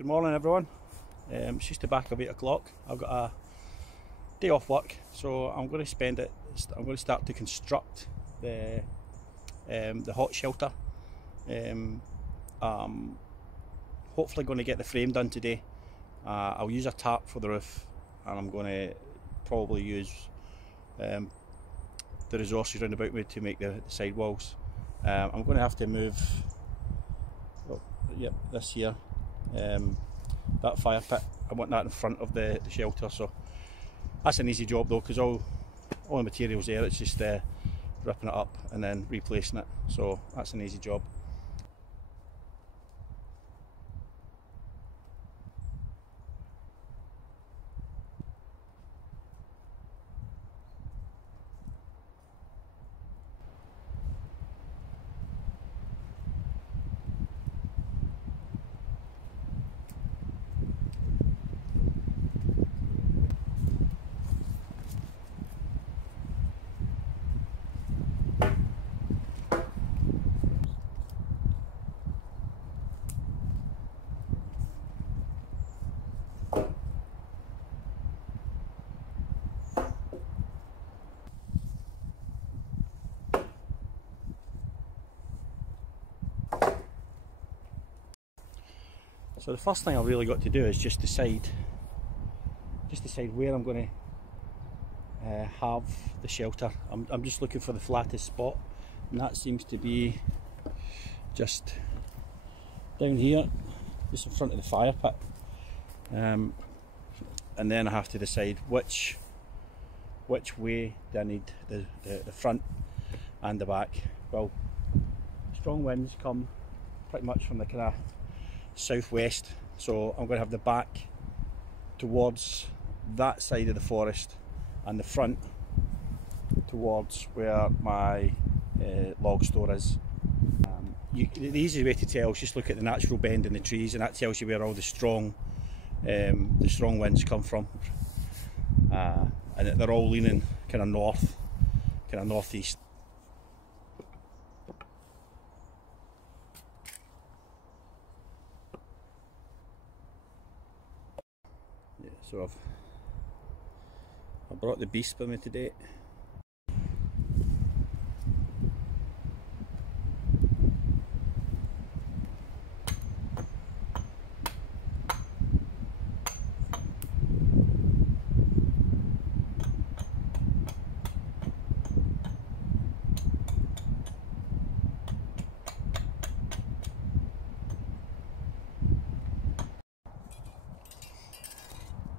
Good morning everyone. It's just the back of 8 o'clock. I've got a day off work, so I'm going to start to construct the hot shelter. Hopefully going to get the frame done today. I'll use a tarp for the roof, and I'm going to probably use the resources round about me to make the side walls. I'm going to have to move this here, that fire pit. I want that in front of the shelter, so that's an easy job though, because all the materials there, it's just ripping it up and then replacing it, so that's an easy job. So the first thing I've really got to do is just decide where I'm going to have the shelter. I'm just looking for the flattest spot, and that seems to be just down here, just in front of the fire pit. And then I have to decide which way do I need the front and the back. Well, strong winds come pretty much from the kind of southwest, so I'm going to have the back towards that side of the forest and the front towards where my log store is. The easy way to tell is just look at the natural bend in the trees, and that tells you where all the strong winds come from, and they're all leaning kind of north, kind of northeast. So I brought the beast with me today.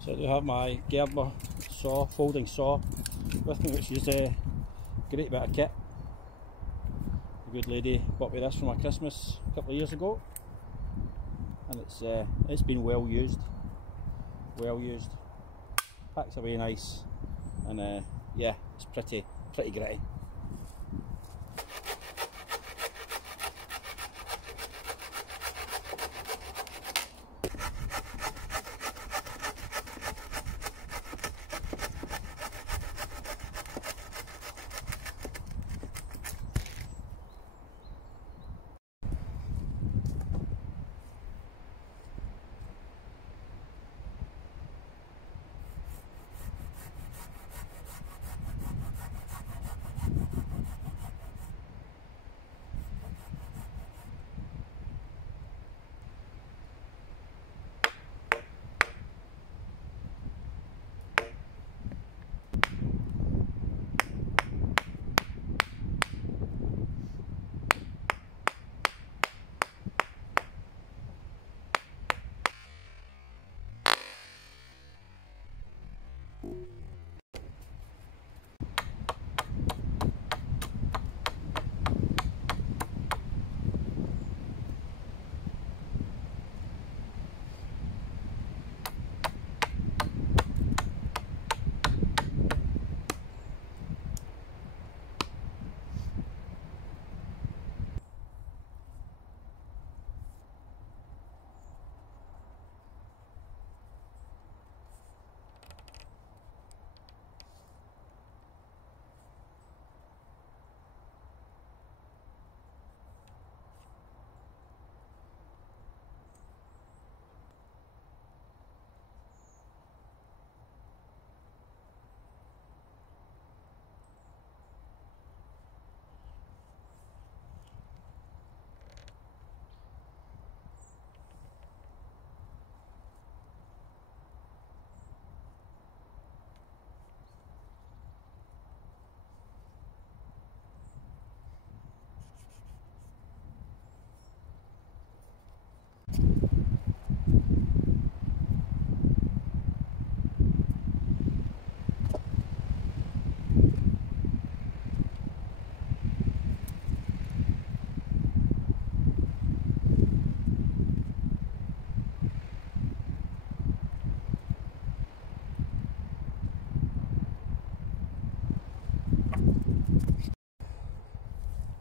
So I do have my Gerber saw, folding saw with me, which is a great bit of kit. A good lady bought me this for my Christmas a couple of years ago, and it's been well used. Packs away nice, and yeah, it's pretty gritty.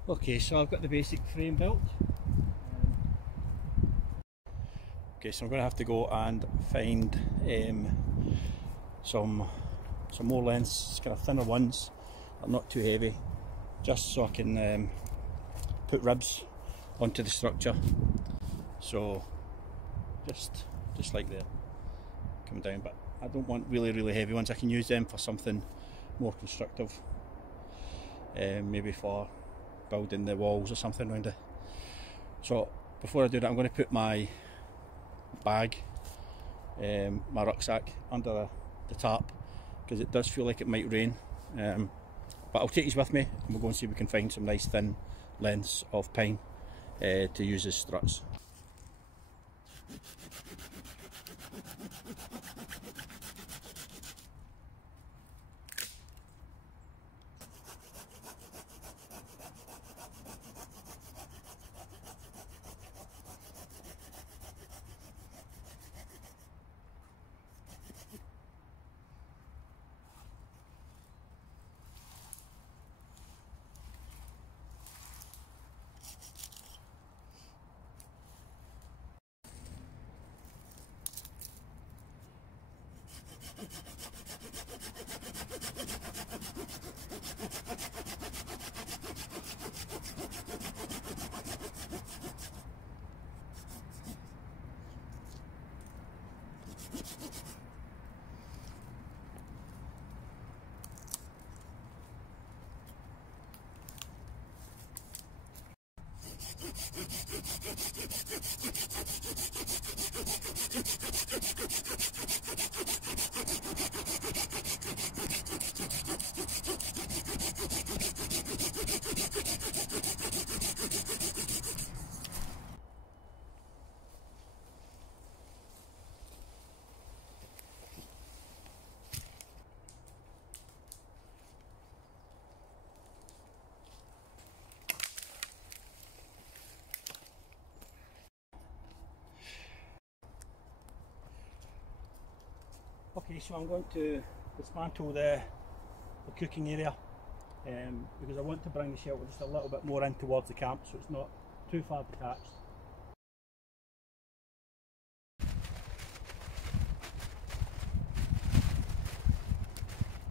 Okay, so I've got the basic frame built. Okay, so I'm going to have to go and find some more lengths, kind of thinner ones, but not too heavy, just so I can put ribs onto the structure. So just like there, come down, but I don't want really heavy ones. I can use them for something more constructive, maybe for building the walls or something around it. So before I do that, I'm going to put my bag, my rucksack, under the tarp, because it does feel like it might rain, but I'll take these with me and we'll go and see if we can find some nice thin lengths of pine to use as struts. Okay, so I'm going to dismantle the cooking area, because I want to bring the shelter just a little bit more in towards the camp, so it's not too far detached.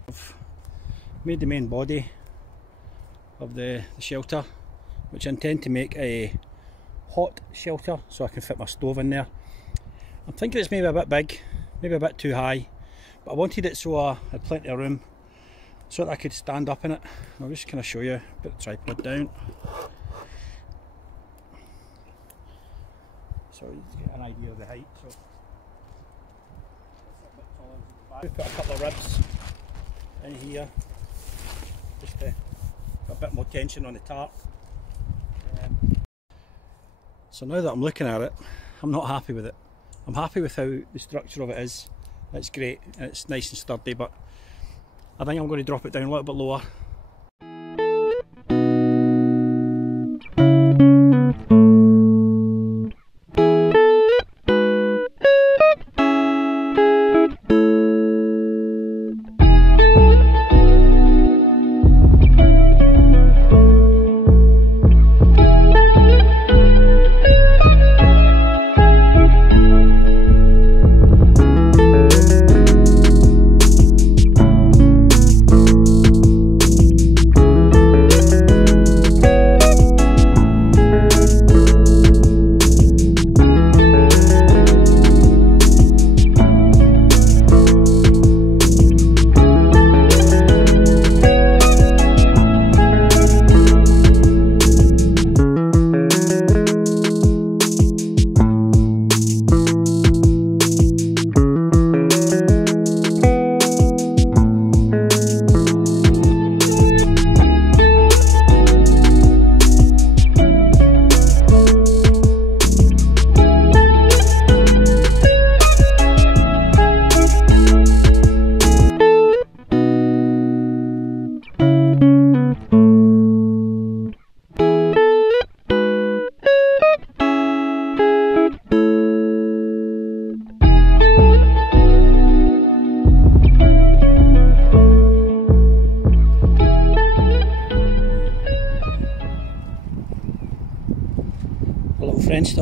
I've made the main body of the shelter, which I intend to make a hot shelter so I can fit my stove in there. I'm thinking it's maybe a bit big, maybe a bit too high, but I wanted it so I had plenty of room so that I could stand up in it. I'll just kind of show you, put the tripod down so you get an idea of the height. So we put a couple of ribs in here just to put a bit more tension on the tarp. So now that I'm looking at it, I'm not happy with it. I'm happy with how the structure of it is. It's great and it's nice and sturdy, but I think I'm going to drop it down a little bit lower.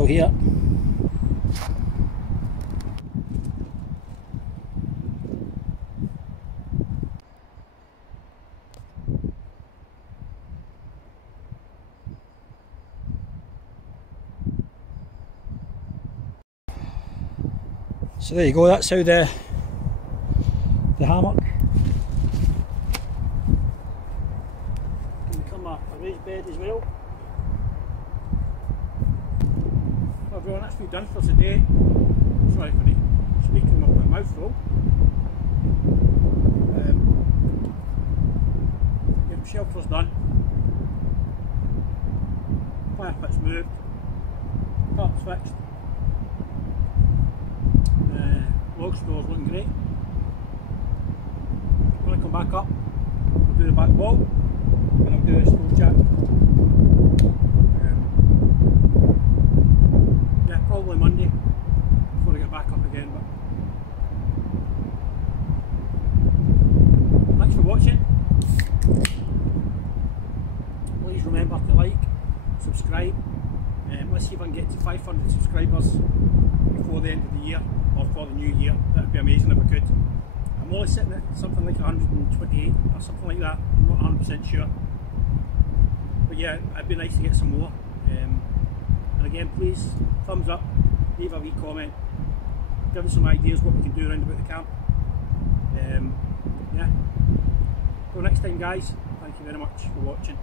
still here. So there you go, that's how the hammock can become a raised bed as well. Well everyone, that's me done for today. Sorry for the speaking with my mouth full. Yeah, the shelter's done. Fire pit's moved. Tarp's fixed. Log store's looking great. When I come back up, I'll do the back wall and I'll do a stove chat. Yeah, probably Monday before I get back up again. But thanks for watching. Please remember to like, subscribe. Let's see if I can get to 500 subscribers before the end of the year, or for the new year. That would be amazing if I could. I'm only sitting at something like 128 or something like that. I'm not 100% sure. But yeah, it'd be nice to get some more. And again, please, thumbs up, leave a wee comment, give us some ideas what we can do around about the camp. Yeah. Till next time guys, thank you very much for watching.